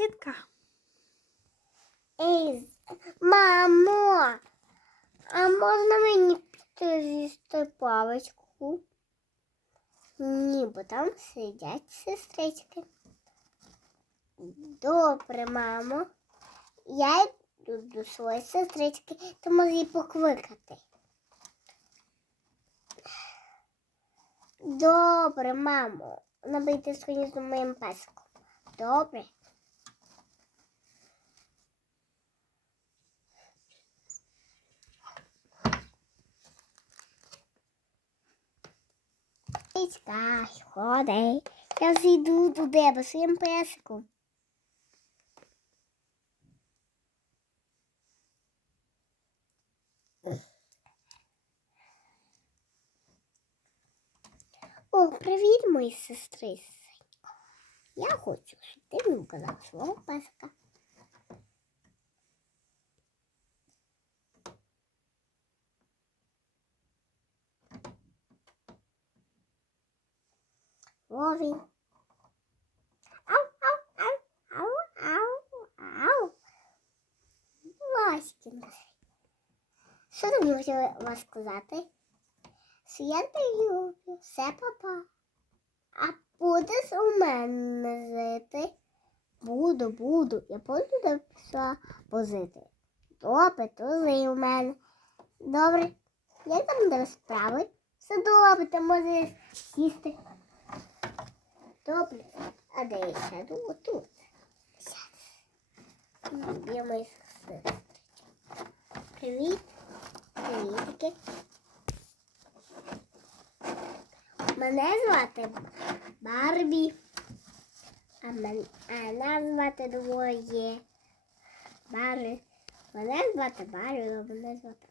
крихітка. Ей, мамо, а можна мені піти з'їсти паличку? Ні, бо там сидять сестрички. Добре, мамо. Я йду до своєї сестрички, то можу її покликати. Добре, мамо. Вона буде сьогодні з моїм песиком. Добре. Чекай, ходи. Я зійду до тебе своїм песиком. О, привіт, мої сестри. Я хочу, щоб ти мені казав свого песика. Він. Ау, ау, ау, ау, ау, ау. Васькін. Що ти можу вас сказати? Що я люблю, все папа. А будеш у мене жити? Буду, буду. Я буду до пса возити. Добре, жий у мене. Добре. Як там до справи? Все добре, ти можеш сісти. Добре. А де я сяду? Отут. Сяду. Де мої сестри? Привіт. Привітки. Мене звати Барбі. А, мен, а нас звати двоє. Барбі. Мене звати Барбі, а мене звати